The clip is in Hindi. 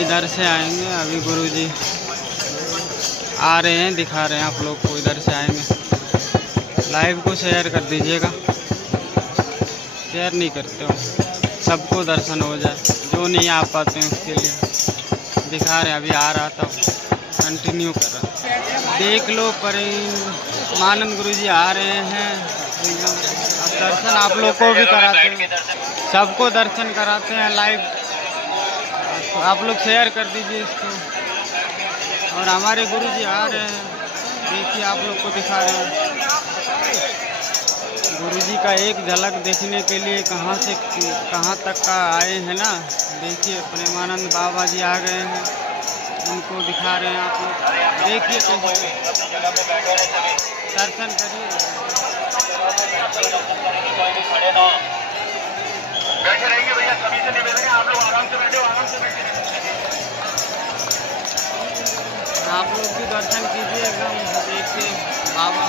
इधर से आएंगे। अभी गुरुजी आ रहे हैं, दिखा रहे हैं आप लोग को। इधर से आएंगे। लाइव को शेयर कर दीजिएगा, शेयर नहीं करते हो, सबको दर्शन हो जाए। जो नहीं आ पाते हैं उसके लिए दिखा रहे हैं। अभी आ रहा था, कंटिन्यू कर रहा। देख लो, मानंद गुरुजी आ रहे हैं एकदम। अब दर्शन आप लोग को भी कराते हैं, सबको दर्शन कराते हैं लाइव। तो आप लोग शेयर कर दीजिए इसको। और हमारे गुरुजी आ रहे हैं, देखिए आप लोग को दिखा रहे हैं। गुरुजी का एक झलक देखने के लिए कहाँ से कहाँ तक का आए हैं ना। देखिए प्रेमानंद बाबा जी आ गए हैं, उनको दिखा रहे हैं आप लोग। देखिए दर्शन करिए। बैठे रहिए भैया, सभी से निवेदन है आप लोग आराम से बैठे, आराम से बैठे। आप लोग भी दर्शन कीजिए एकदम। देखिए बाबा